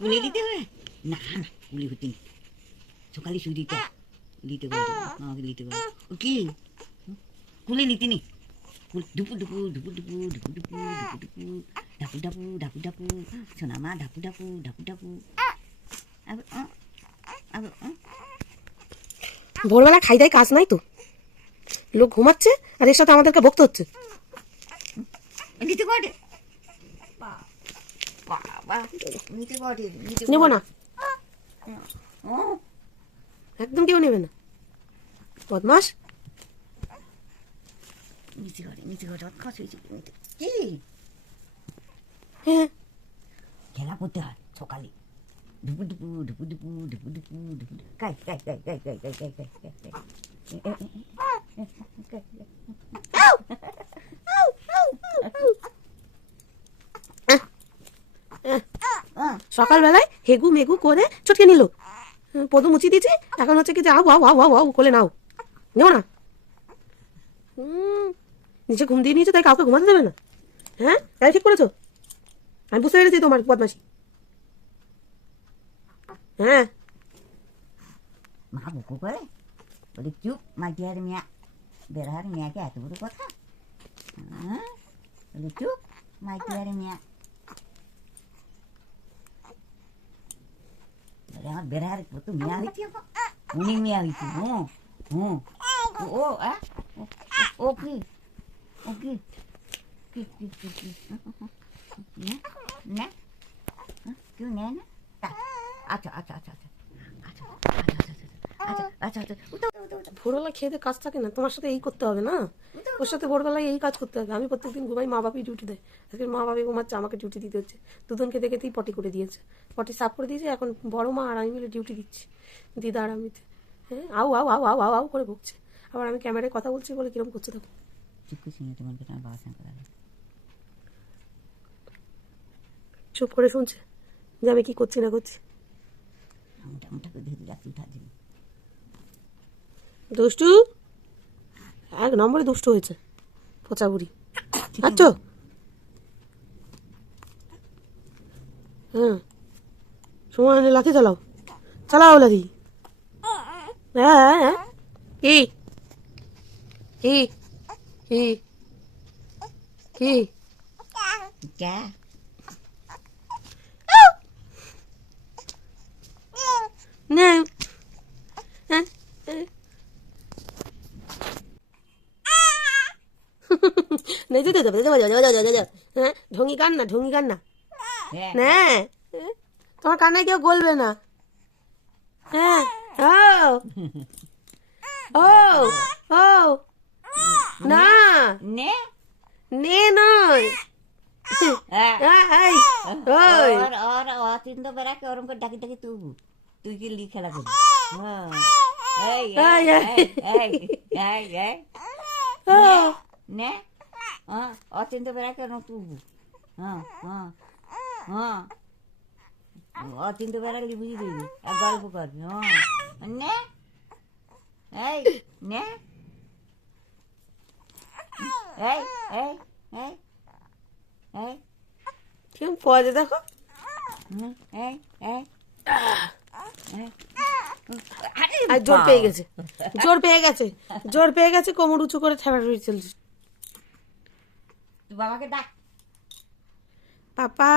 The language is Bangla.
কুলে দিতে হবে না, না কুলে হতে নেই, সকালে শুয়ে দিতে দিতে পারে, আমাকে দিতে পারে। ও কি কুলে নিতে নেই, ঢুপু ঢুপু ঢুপু ঢুপু ঢুপু ঢুপু ঢুপু ঢুপু ঢাপু ঢাপু ঢাপু ঢাপু, সোনা মা ঢাপু ঢাপু ঢাপু ঢাপু। ভোরবেলা খাই দাই কাজ নাই তো, লোক ঘুমাচ্ছে আর এর সাথে আমাদেরকে বকতে হচ্ছে। নিতে পারে বাবা, নিতে পারে, নেবো না, ও একদম কেউ নেবে না, বদমাস। নিতে পারে, নিতে পারে, অৎখাস হয়েছে কি। হ্যাঁ খেলা করতে হয় সকালে, ঢুপু ঢুপু ঢুপু ঢুপু ঢুপু ঢুপু ঢুপু কাই কাই কাই কাই কাই কাই কাই কাই কাই সকালবেলায় হেগু মেগু করে চটকে নিল, পদু মুচি দিয়েছি, এখন হচ্ছে কি যে আউ আউ আউ আউ আউ কোলে নাও, নেও না। নিচে ঘুম দিয়ে নিয়েছে তাই কাউকে ঘুমাতে দেবে না। হ্যাঁ তাই ঠিক করেছো, আমি বুঝতে পেরেছি তোমার বদমাশি। হ্যাঁ মা বুকু করে বলে চুপ মাঝিয়ার মিয়া, বেড়ার মিয়াকে এত বড় কথা, বলে চুপ মাঝিয়ার মিয়া। আমার বেড়ার কত মিয়া হয়েছে, উনি মিয়া হয়েছে। হুম হুম ও ও কি ও কি কি কি কি কি না কেউ নেয় না। আচ্ছা আচ্ছা আচ্ছা আচ্ছা আচ্ছা আচ্ছা আচ্ছা আচ্ছা। ভোরবেলা খেয়ে দিয়ে কাজ থাকে না, তোমার সাথে এই করতে হবে না, ওর সাথে ভোরবেলায় এই কাজ করতে হবে। আমি প্রত্যেকদিন ঘুমাই, মা বাপই ডিউটি দেয়, আজকে মা বাপি ঘুমাচ্ছে, আমাকে ডিউটি দিতে হচ্ছে। দুজনকে দেখেতেই পটি করে দিয়েছে, পটি সাফ করে দিয়েছে, এখন বড় মা আর আমি মিলে ডিউটি দিচ্ছি, দিদা আর আমিতে। হ্যাঁ আউ আউ আউ আউ আউ আউ করে বকছে, আবার আমি ক্যামেরায় কথা বলছি বলে কিরম করছে দেখো। চুপ করে শুনে তোমার কথা, আমার বাবার সঙ্গে কথা বলে। চুপ করে শুনছে যে আমি কি করছি না করছি। মোটা মোটা করে ধরে যাচ্ছি উঠার জন্য। দুষ্টু, এক নম্বরে দুষ্টু হয়েছে পচা বুড়ি। আচ্ছা হ্যাঁ সময় হলে লাথি চালাও, চালাও লাথি। হ্যাঁ হ্যাঁ হ্যাঁ কি কি কি কি যা না হ্যাঁ হ্যাঁ ঢঙ্গি কান্না, ঢঙ্গি কান্না না, তোমার কান্নায় কেউ গলবে না। হ্যাঁ ও ও না নে নে নয়, ওই और तीन तो बेरा के और उनको डाकी डाकी तू तू के लिए खेला कर। हां ए ए ने हां और तीन तो बेरा के और तू हां हां हां और तीन तो बेरा के बुझी गई अब गल्प कर। हां ने ने ए কেমন পজে দেখো, আর জোর পেয়ে গেছে, জোর পেয়ে গেছে, জোর পেয়ে গেছে, কোমর উঁচু করে ঠেলাঠেলি চলছে। বাবাকে ডাক পাপা